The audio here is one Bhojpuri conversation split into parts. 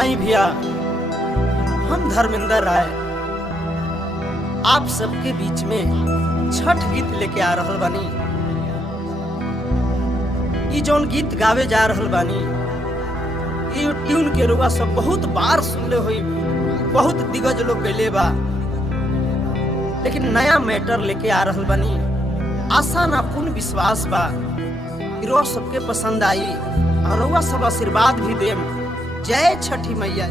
आई भैया, हम धर्मेंद्र राय आप सबके बीच में छठ गीत लेके आ रहल बानी। ई जौन गीत गावे जा रहल बानी, ई ट्यून के रुआ सब बहुत बार सुनले हुई, बहुत दिग्गज लोग गैले बा, लेकिन नया मैटर लेके आ रहल बानी। आशा ना पूर्ण विश्वास बा कि रुआ सबके पसंद आई और रुआ सब आशीर्वाद भी देम। जय छठी मैया।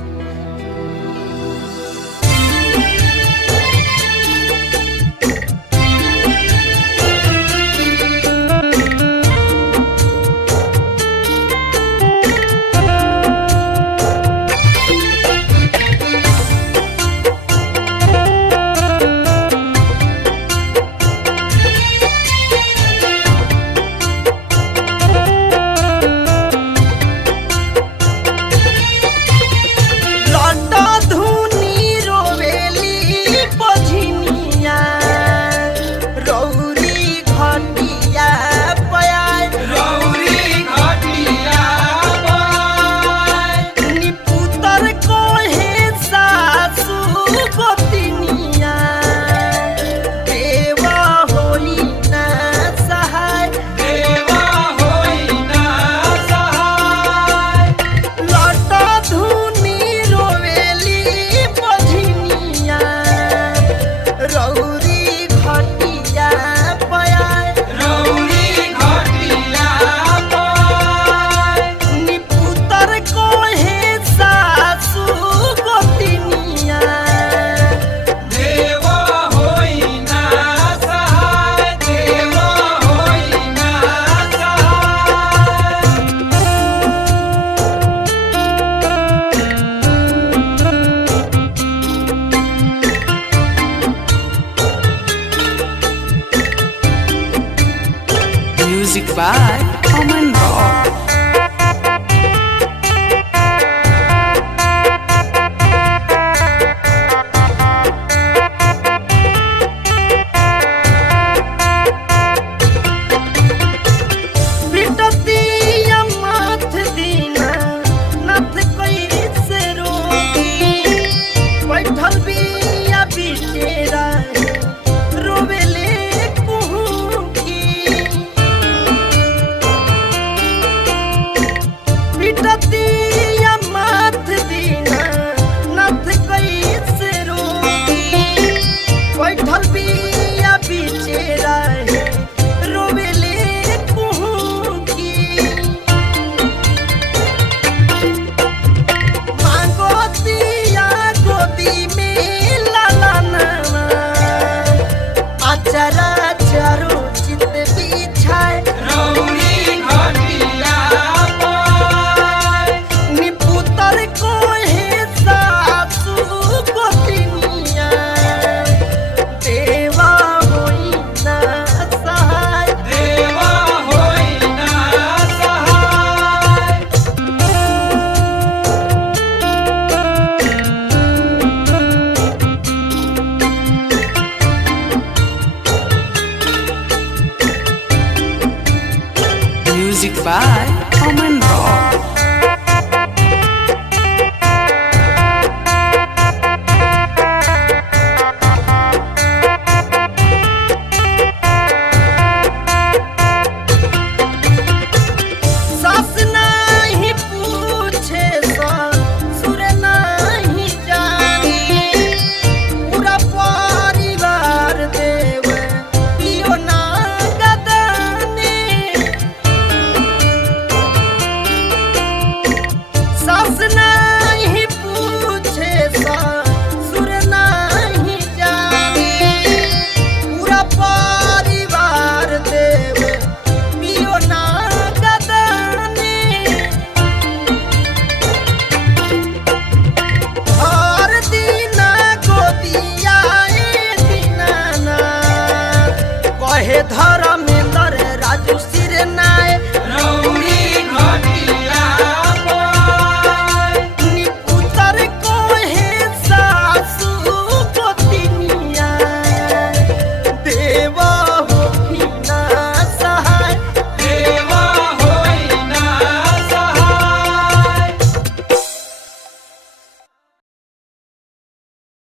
Music by